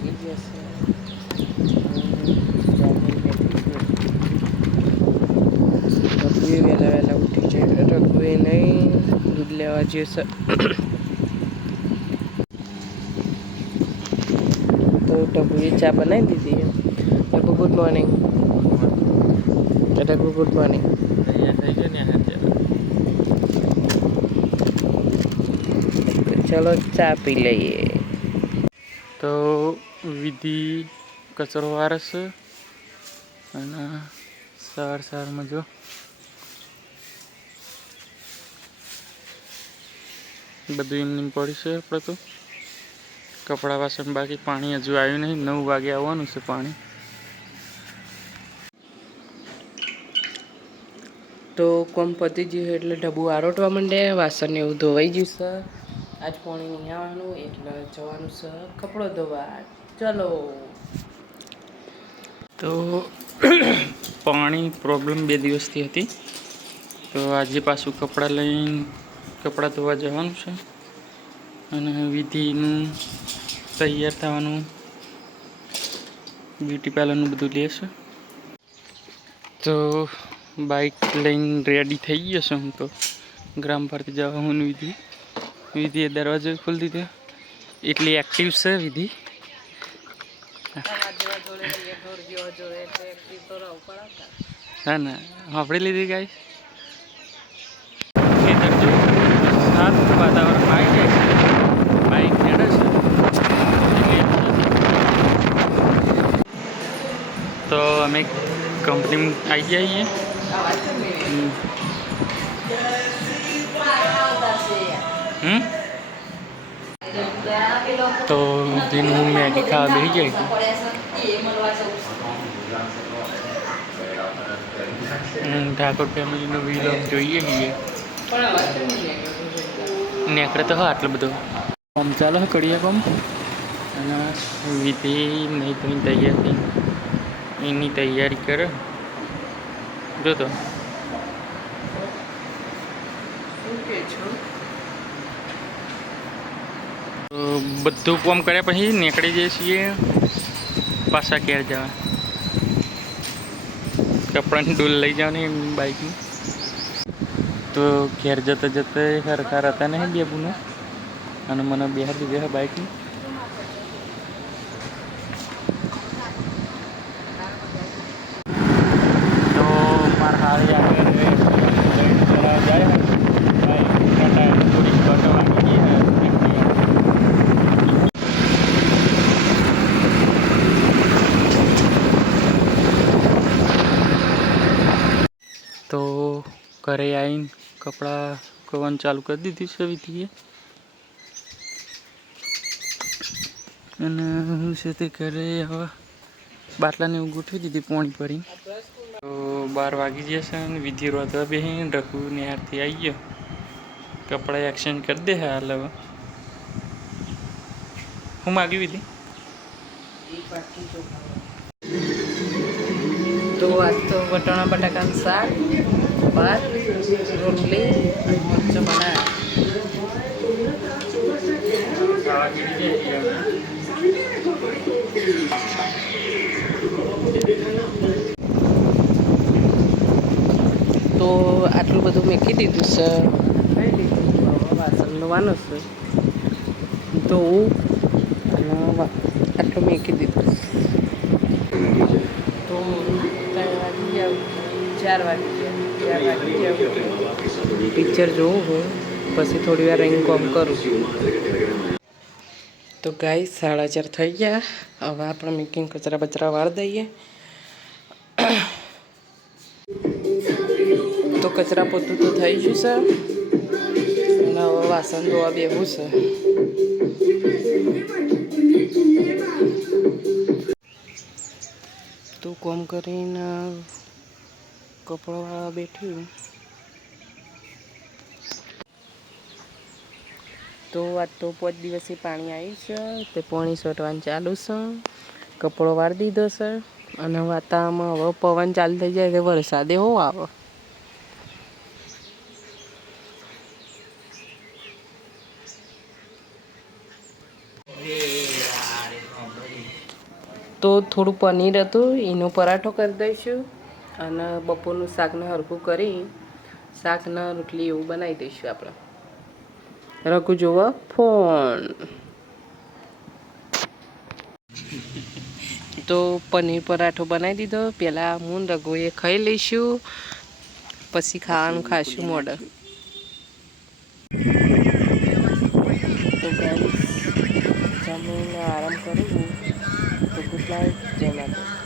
વાગી જશે. રઘુએ વહેલા વહેલા ઉઠી જાય. રઘુએ નહીં દૂધ લેવા જશે. તો ટબુએ ચા બનાવી દીધી. Tabu good morning. Tabu good morning. ચલો ચા પી લઈએ. તો વિધિ કચરો વારશે અને સવારમાં જો બધું એમને પડી છે. આપણે તો કપડાં વાસણ બાકી, પાણી હજુ આવ્યું નહીં. 9 વાગે આવવાનું છે પાણી. તો કોમ પતી ગયું એટલે ઢબુ આરોટવા માંડે. વાસણ એવું ધોવાઈ ગયું છે. આજ પાણી નહીં આવવાનું એટલે જવાનું છે કપડો ધોવા. ચલો. તો પાણી પ્રોબ્લેમ 2 દિવસથી હતી. તો આજે પાછું કપડાં લઈને કપડાં ધોવા જવાનું છે અને વિધિનું તૈયાર થવાનું, બ્યુટી પાર્લરનું બધું લેશે. તો બાઇક લઈને રેડી થઈ ગયો છું હું. તો ગ્રામ ફરતી જવા હું વિધિએ દરવાજો ખોલી દીધો. એટલી એક્ટિવ છે વિધિ. હા ના સાંભળી લીધી ગાય. શાંત વાતાવરણ આવી જાય છે. બાઇક હેડે છે. તો અમે કંપનીમાં આવી જઈએ. તો દિન મેગી ખાવા બેસી જાય છે. ઠાકોર ફેમિલીનો વિલોગ જોઈએ છીએ. નેકડે તો હા આટલો બધો આમ ચાલો કડિયા કોમ. અને વિધિ નહીં તો એની તૈયારી કરે. જો તો બધું કામ કર્યા પછી નીકળી જઈએ છીએ પાછા ઘેર જવા. કપડાની ડોલ લઈ જવાની બાઇકની. તો ઘેર જતા ખરખર હતા નહીં બેબુને અને મને બહાર દીધા બાઇકની. તો મારા હારી આગળ જાય થોડી ફોટો વાગી ગઈ. તો ઘરે આવીને કપડાં સુકવવાનું ચાલુ કરી દીધી છે વિધિએ. અને હું છે તે ઘરે હવે બાટલાને એવું ગોઠવી દીધી પાણી ભરી. તો 12 વાગી જશે અને વિધિ રોધવા બેસીને રઘુ નિહારથી આવી ગયો. કપડાં એક્સચેન્જ કરી દે હાલ. હવે હું માગ્યું વિધિ. તો આજ તો વટાણા બટાકાનું શાક, ભાત, રોટલી અને મરચાં બનાવ્યા. તો આટલું બધું મેકી દીધું છે. ખાઈ લીધું. વાસણ ધોવાનું છે તો અને આટલું મેકી દીધું. તો 4 વાગી ગયા. પિક્ચર જોવું હોય પછી થોડી વાર અહીં કોમ કરું. તો ગાય 4:30 થઈ ગયા. હવે આપણે મેકિંગ કચરા બચરા વાળ દઈએ. તો કચરા પોતું તો થઈ ગયું છે અને હવે વાસણ ધોવા બેવું છે. તો કોમ કરીને કપડાં વાળવા બેઠી. તો આજ તો 5 દિવસથી પાણી આવ્યું છે. તે પાણી છોટવાનું ચાલુ છે. કપડો વાળી દીધો છે અને વાતાવરણમાં હવે પવન ચાલુ થઈ જાય તો વરસાદે હો આવે. તો થોડું પનીર હતું એનો પરાઠો કરી દઈશું અને બપોરનું શાકને હરખું કરી શાકના રોટલી એવું બનાવી દઈશું આપણે. રઘુ જોવો ફોન. તો પનીર પરાઠો બનાવી દીધો. પહેલાં હું રઘુએ ખાઈ લઈશું, પછી ખાવાનું ખાશું મોડે. તો ગાઈસ જમીને આરામ કરું. તો ગુડ નાઇટ, જય માતા.